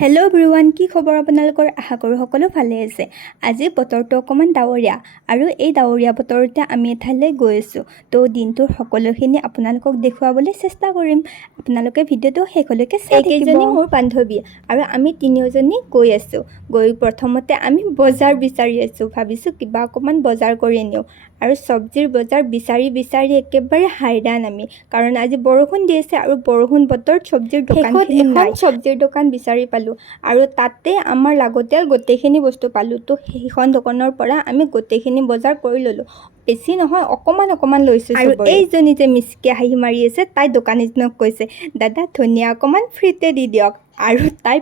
Hello' everyone, কি খবৰ আপোনালোকৰ? আশা কৰোঁ সকলো ভালে আছে। আজি বতৰটো অকণমান ডাৱৰীয়া আৰু এই ডাৱৰীয়া বতৰতে আমি এঠাইলৈ গৈ আছোঁ। তো দিনটোৰ সকলোখিনি আপোনালোকক দেখুৱাবলৈ চেষ্টা কৰিম। আপোনালোকে ভিডিঅ'টো শেষলৈকে চাই থাকিব। এইকেইজনী মোৰ বান্ধৱী আৰু আমি তিনিওজনী গৈ আছোঁ। গৈ প্ৰথমতে আমি বজাৰ বিচাৰি আছোঁ। ভাবিছোঁ কিবা অকণমান বজাৰ কৰি নিওঁ আৰু চব্জিৰ বজাৰ বিচাৰি বিচাৰি একেবাৰে হাইৰাণ আমি, কাৰণ আজি বৰষুণ দি আছে আৰু বৰষুণ বতৰত চব্জিৰ দোকানখিনি নাই। চব্জিৰ দোকান বিচাৰি পালোঁ আৰু তাতে আমাৰ লাগতিয়াল গোটেইখিনি বস্তু পালোঁ। তো সেইখন দোকানৰ পৰা আমি গোটেইখিনি বজাৰ কৰি ল'লোঁ। বেছি নহয়, অকণমান লৈছোঁ। আৰু এইজনী যে মিচকে হাঁহি মাৰি আছে, তাই দোকানীজনক কৈছে, দাদা ধনিয়া অকণমান ফ্ৰীতে দি দিয়ক। আৰু তাই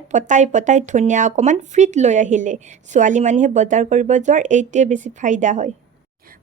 পতাই ধনিয়া অকণমান ফ্ৰীত লৈ আহিলে। ছোৱালী মানুহে বজাৰ কৰিব যোৱাৰ এইটোৱে বেছি ফাইদা হয়।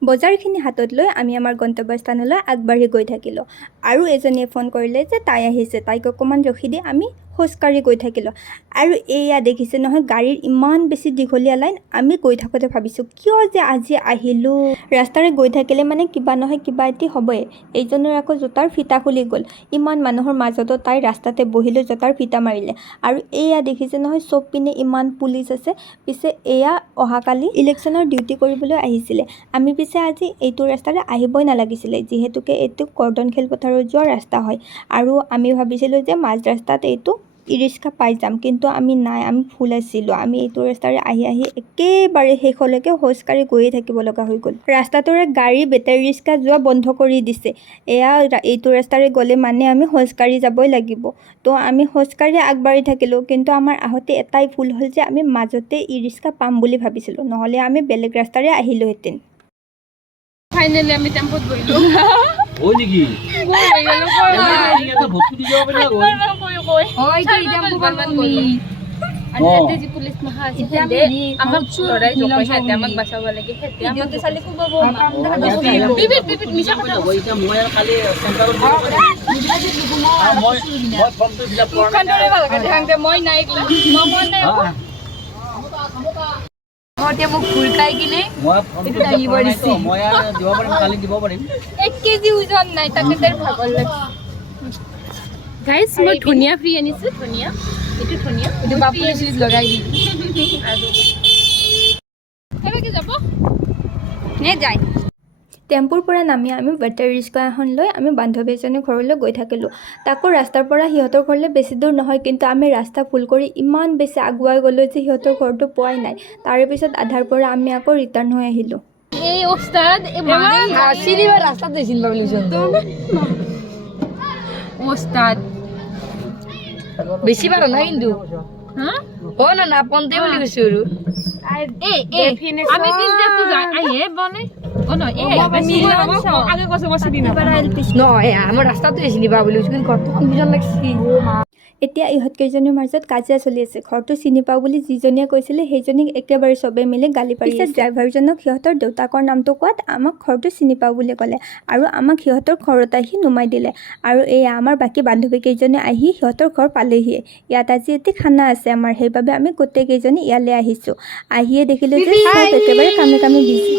বজাৰখিনি হাতত লৈ আমি আমাৰ গন্তব্যস্থানলৈ আগবাঢ়ি গৈ থাকিলোঁ। আৰু এজনীয়ে ফোন কৰিলে যে তাই আহিছে, তাইক অকণমান ৰখি দি আমি খোজকাঢ়ি গৈ থাকিলোঁ। আৰু এয়া দেখিছে নহয়, গাড়ীৰ ইমান বেছি দীঘলীয়া লাইন। আমি গৈ থাকোঁতে ভাবিছোঁ কিয় যে আজি আহিলোঁ। ৰাস্তাৰে গৈ থাকিলে মানে কিবা নহয় কিবা এটি হ'বই। এইজনৰ আকৌ জোতাৰ ফিতা খুলি গ'ল। ইমান মানুহৰ মাজতো তাই ৰাস্তাতে বহিলৈ জোতাৰ ফিতা মাৰিলে। আৰু এয়া দেখিছে নহয়, চব পিনে ইমান পুলিচ আছে। পিছে এয়া অহাকালি ইলেকশ্যনৰ ডিউটি কৰিবলৈ আহিছিলে। আমি পিছে আজি এইটো ৰাস্তাৰে আহিবই নালাগিছিলে, যিহেতুকে এইটো কৰ্দন খেলপথাৰত যোৱা ৰাস্তা হয়। আৰু আমি ভাবিছিলোঁ যে মাজ ৰাস্তাত এইটো ই ৰিক্সা পাই যাম, কিন্তু আমি নাই, আমি ভুল আছিলোঁ। আমি এইটো ৰাস্তাৰে আহি একেবাৰে শেষলৈকে খোজকাঢ়ি গৈয়ে থাকিব লগা হৈ গ'ল। ৰাস্তাটোৰে গাড়ী, বেটাৰী ৰিক্সা যোৱা বন্ধ কৰি দিছে। এয়া এইটো ৰাস্তাৰে গ'লে মানে আমি খোজকাঢ়ি যাবই লাগিব। তো আমি খোজকাঢ়ি আগবাঢ়ি থাকিলোঁ, কিন্তু আমাৰ আহোঁতে এটাই ভুল হ'ল যে আমি মাজতে ই ৰিক্সা পাম বুলি ভাবিছিলোঁ, নহ'লে আমি বেলেগ ৰাস্তাৰে আহিলোহেঁতেন। ফাইনেলি আমি টেম্পোত বহিলোঁ। হয় নেকি? পুলিচ মহা আছে, আমাক লৰাই জপাইছে, আমাক বাচাব লাগে। মই নাই মোক ভুলকাই কিনে এক কেজি ওজন নাই, তাতে তাইৰ ভাগৰ লাগে। গাইজ, মই ধনিয়া ফ্ৰী আনিছোঁ। ধনিয়া এইটো ধনিয়া, এইটো বাপুৰে চিজ লগাই দিম। আৰু এবাৰ যাব নে যায়। টেম্পুৰ পৰা নামি আমি বেটাৰী ৰিক্সা এখন লৈ আমি বান্ধৱী এজনীৰ ঘৰলৈ গৈ থাকিলোঁ। তাকো ৰাস্তাৰ পৰা সিহঁতৰ ঘৰলৈ বেছি দূৰ নহয়, কিন্তু আমি ৰাস্তা ভুল কৰি ইমান বেছি আগুৱাই গ'লোঁ যে সিহঁতৰ ঘৰটো পোৱাই নাই। তাৰে পিছত আধাৰ পৰা আমি আকৌ ৰিটাৰ্ণ হৈ আহিলোঁ। এই ওস্তাদ রাস্তা দিয়েছিল ওস্তাদ বেশি পারো না কিন্তু হ্যাঁ ও না না পন্তে বলি গেছি ওরু আমি কিন্তু যাই আইয়ে বনে ও ন এই আগে কত বসে দিন নয় আমার রাস্তা তো এসে নিবা বলি কিন্তু কত কনফিউজন লাগছি এতিয়া ইহঁতকেইজনীৰ মাজত কাজিয়া চলি আছে। ঘৰটো চিনি পাওঁ বুলি যিজনীয়ে কৈছিলে সেইজনীক একেবাৰে চবেই মিলি গালি পাৰি আছে। ড্ৰাইভাৰজনক সিহঁতৰ দেউতাকৰ নামটো কোৱাত আমাক ঘৰটো চিনি পাওঁ বুলি ক'লে আৰু আমাক সিহঁতৰ ঘৰত আহি নমাই দিলে। আৰু এয়া আমাৰ বাকী বান্ধৱীকেইজনী আহি সিহঁতৰ ঘৰ পালেহিয়ে। ইয়াত আজি এটি খানা আছে আমাৰ, সেইবাবে আমি গোটেইকেইজনী ইয়ালৈ আহিছোঁ। আহিয়ে দেখিলোঁ যে চব একেবাৰে কামে কামে বিজি।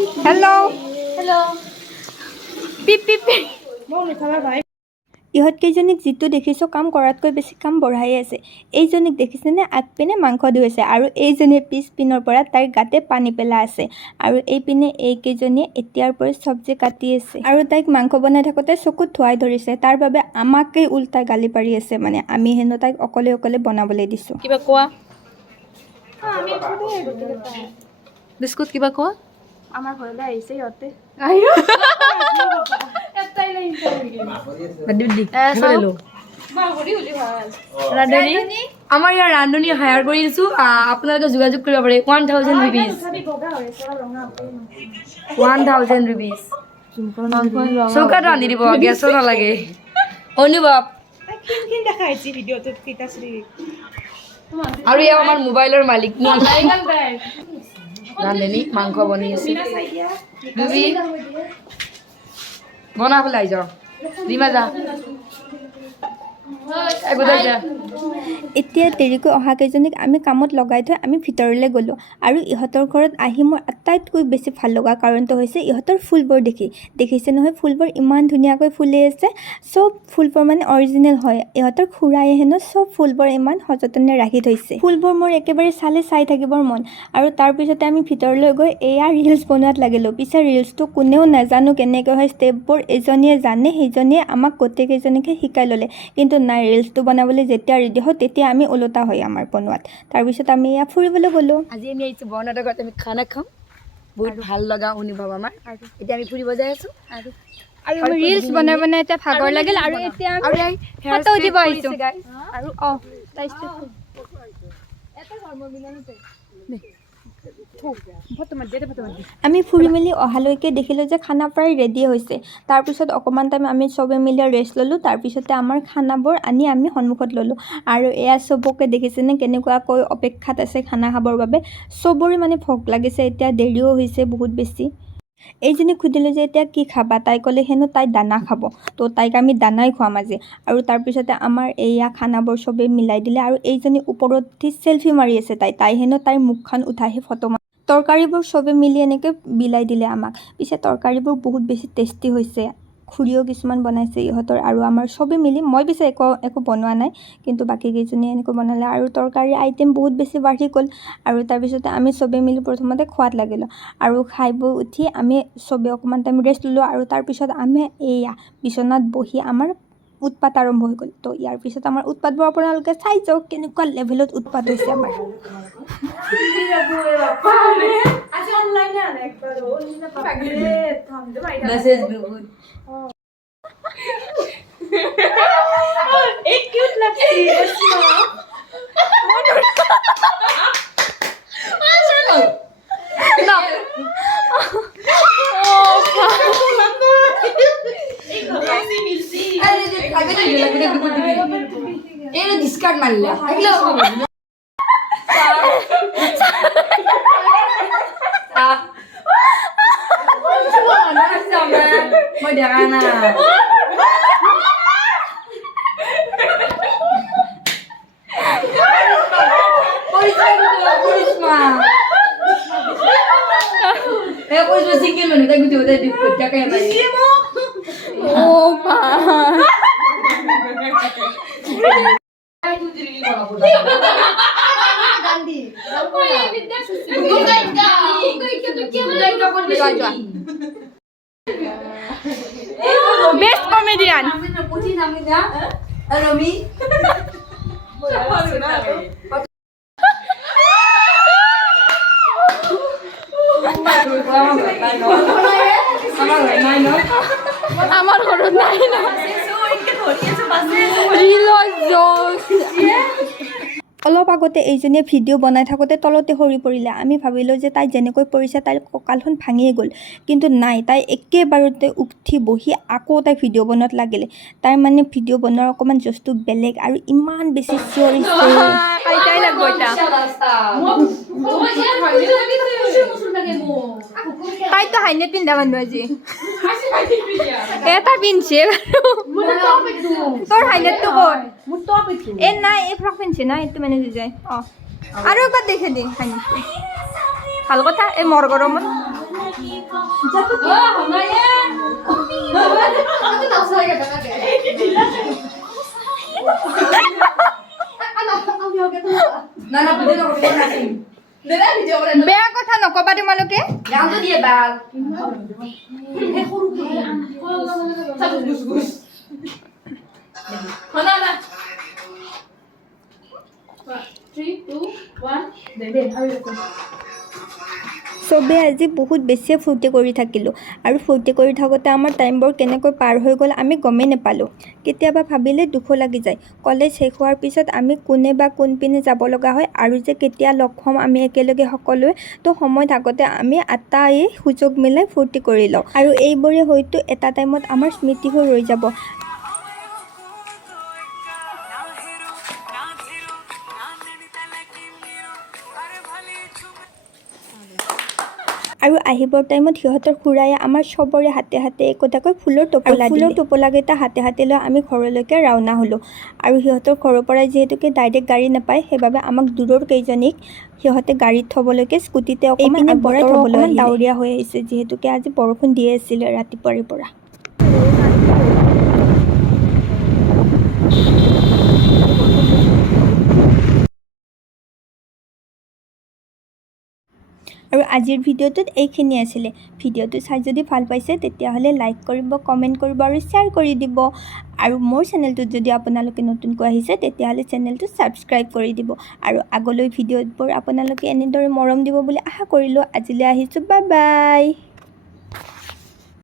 ইহঁতকেইজনীক যিটো দেখিছোঁ কাম কৰাতকৈ বেছি কাম বঢ়াই আছে। এইজনীক দেখিছেনে, আগপিনে মাংস ধুইছে আৰু এইজনীয়ে পিছপিনৰ পৰা তাইৰ গাতে পানী পেলাই আছে। আৰু এইপিনে এইকেইজনীয়ে এতিয়াৰ পৰা চব্জি কাটি আছে আৰু তাইক মাংস বনাই থাকোঁতে চকুত ধুৱাই ধৰিছে। তাৰ বাবে আমাকেই উল্টাই গালি পাৰি আছে, মানে আমি হেনো তাইক অকলে বনাবলৈ দিছোঁ। কিবা কোৱা বিস্কুট, কিবা কোৱা। আমাৰ ঘৰলৈ আহিছে সিহঁতে। আমার ইয়ার রান্ধনী হায়ার করে দিছো, আপনারা যোগাযোগ করতে পারে 1000 রুপিস 1000 রুপিস চৌকাত রান্ধি দিব, গ্যাসও নালাগে। অনুভৱ আৰু এয়া আমাৰ মোবাইলৰ মালিক ৰান্ধনী মাংস বনি আছে। তুমি বনা পেলাই যাও, দিমা যা। এতিয়া দেৰিকৈ অহা কেইজনীক আমি কামত লগাই থৈ আমি ভিতৰলৈ গ'লোঁ আৰু ইহঁতৰ ঘৰত আহি মোৰ আটাইতকৈ বেছি ভাল লগা কাৰণটো হৈছে ইহঁতৰ ফুলবোৰ দেখিছে নহয়, ফুলবোৰ ইমান ধুনীয়াকৈ ফুলি আছে। চব ফুলবোৰ মানে অৰিজিনেল হয়, ইহঁতৰ খুৰাই হেনো চব ফুলবোৰ ইমান সযতনে ৰাখি থৈছে। ফুলবোৰ মোৰ একেবাৰে চাই থাকিবৰ মন। আৰু তাৰপিছতে আমি ভিতৰলৈ গৈ এয়া ৰিলছ বনোৱাত লাগিলোঁ। পিছে ৰিলছটো কোনেও নাজানো কেনেকৈ হয় ষ্টেপবোৰ, এজনীয়ে জানে, সেইজনীয়ে আমাক গোটেইকেইজনীকে শিকাই ল'লে। কিন্তু নাই, ৰিলছটো বনাবলৈ যেতিয়া ৰেডি হওঁ তেতিয়া আমি ওলোটা হয় আমাৰ বনোৱাত। তাৰপিছত আমি এয়া ফুৰিবলৈ গ'লোঁ। আজি আমি আহিছোঁ বৰ্ণাটকত, ঘৰত আমি খানা খাম, বহুত ভাল লগা অনুভৱ আমাৰ। এতিয়া আমি ফুৰিব যাই আছোঁ আৰু ৰিলছ বনাই এতিয়া ভাগৰ লাগিল আৰু এতিয়া ফটো উঠিব আহিছোঁ আৰু আমি ফুৰি মেলি অহালৈকে দেখিলোঁ যে খানা প্ৰায় ৰেডি হৈছে। তাৰপিছত অকণমান টাইম আমি চবে মিলি ৰেষ্ট ল'লোঁ। তাৰপিছতে আমাৰ খানাবোৰ আনি আমি সন্মুখত ল'লোঁ আৰু এয়া চবকে দেখিছেনে কেনেকুৱাকৈ অপেক্ষাত আছে খানা খাবৰ বাবে। চবৰে মানে ভোক লাগিছে, এতিয়া দেৰিও হৈছে বহুত বেছি। এইজনীক সুধিলোঁ যে এতিয়া কি খাবা, তাই ক'লে হেনো তাই দানা খাব, তো তাইক আমি দানাই খুৱাম আজি। আৰু তাৰপিছতে আমাৰ এয়া খানাবোৰ চবেই মিলাই দিলে আৰু এইজনী ওপৰত উঠি চেলফি মাৰি আছে তাই হেনো তাইৰ মুখখন উঠাইহে ফটো মাৰি। তৰকাৰীবোৰ চবে মিলি এনেকৈ বিলাই দিলে আমাক। পিছে তৰকাৰীবোৰ বহুত বেছি টেষ্টি হৈছে, খুৰীও কিছুমান বনাইছে ইহঁতৰ আৰু আমাৰ চবে মিলি। মই পিছে একো বনোৱা নাই, কিন্তু বাকীকেইজনীয়ে এনেকৈ বনালে আৰু তৰকাৰীৰ আইটেম বহুত বেছি বাঢ়ি গ'ল। আৰু তাৰপিছতে আমি চবে মিলি প্ৰথমতে খোৱাত লাগিলোঁ আৰু খাই বৈ উঠি আমি চবে অকণমান টাইম ৰেষ্ট ল'লোঁ আৰু তাৰপিছত আমি এয়া বিচনাত বহি আমাৰ উৎপাত আৰম্ভ হৈ গ'ল। তো ইয়াৰ পিছত আমাৰ উৎপাতবোৰ আপোনালোকে চাই যাওক কেনেকুৱা লেভেলত উৎপাত হৈছে আমাৰ। ডিসকার্ড মারলে মই দেখা না single man tayo gusto tayo dikot kaya may best comedian Romi আমার ঘৰত নাই না অলপ আগতে এইজনীয়ে ভিডিঅ' বনাই থাকোঁতে তলতে সৰি পৰিলে। আমি ভাবিলোঁ যে তাই যেনেকৈ পৰিছে তাইৰ কঁকালখন ভাঙিয়ে গ'ল, কিন্তু নাই, তাই একেবাৰতে উঠি বহি আকৌ তাই ভিডিঅ' বনোৱাত লাগিলে। তাই মানে ভিডিঅ' বনোৱাৰ অকণমান জজটো বেলেগ আৰু ইমান বেছি চিঞৰিছে। তাইতো হাইনেট পিন্ধা মানুহ আজি এটা পিন্ধছে তোৰ হাইনেটটো ক'ত? এ নাই, এই ফ্ৰক পিন্ধছে না, এইটো মানে যায়। আৰু একবাৰ দেখে দি হাইনেটটো ভাল কথা। এই মৰ গৰমত বেয়া কথা নকবা তোমালোকে। গানটো দিয়ে বাল চবেই আজি বহুত বেছিয়ে ফূৰ্তি কৰি থাকিলোঁ আৰু ফূৰ্তি কৰি থাকোঁতে আমাৰ টাইমবোৰ কেনেকৈ পাৰ হৈ গ'ল আমি গমেই নাপালোঁ। কেতিয়াবা ভাবিলে দুখো লাগি যায়, কলেজ শেষ হোৱাৰ পিছত আমি কোনে বা কোনপিনে যাব লগা হয় আৰু যে কেতিয়া লগ হ'ম আমি একেলগে সকলোৱে। তো সময় থাকোঁতে আমি আটাইয়ে সুযোগ মিলাই ফূৰ্তি কৰি লওঁ আৰু এইবোৰে হয়তো এটা টাইমত আমাৰ স্মৃতি হৈ ৰৈ যাব। আৰু আহিবৰ টাইমত সিহঁতৰ খুৰাই আমাৰ চবৰে হাতে হাতে একোটাকৈ ফুলৰ টোপোলাকেইটা হাতে হাতে লৈ আমি ঘৰলৈকে ৰাওনা হ'লোঁ। আৰু সিহঁতৰ ঘৰৰ পৰা যিহেতুকে ডাইৰেক্ট গাড়ী নাপায়, সেইবাবে আমাক দূৰৰ কেইজনীক সিহঁতে গাড়ীত থ'বলৈকে স্কুটিতে অকণমান আগবঢ়াই থ'বলৈ আহিলে। ডাৱৰীয়া হৈ আহিছে যিহেতুকে আজি বৰষুণ দিয়ে আছিলে ৰাতিপুৱাৰে পৰা। আৰু আজিৰ ভিডিঅ'টোত এইখিনি আছিলে। ভিডিঅ'টো চাই যদি ভাল পাইছে তেতিয়াহ'লে লাইক কৰিব, কমেণ্ট কৰিব আৰু শ্বেয়াৰ কৰি দিব। আৰু মোৰ চেনেলটোত যদি আপোনালোকে নতুনকৈ আহিছে তেতিয়াহ'লে চেনেলটো ছাবস্ক্ৰাইব কৰি দিব। আৰু আগলৈ ভিডিঅ'বোৰ আপোনালোকে এনেদৰে মৰম দিব বুলি আশা কৰিলোঁ। আজিলৈ আহিছোঁ, বাই বাই।